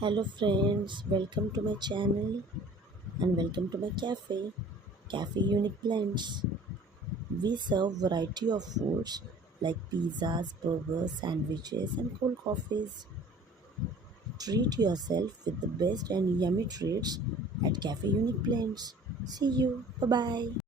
Hello friends, welcome to my channel and welcome to my Cafe Unique Blends. We serve variety of foods like pizzas, burgers, sandwiches and cold coffees. Treat yourself with the best and yummy treats at Cafe Unique Blends. See you. Bye bye.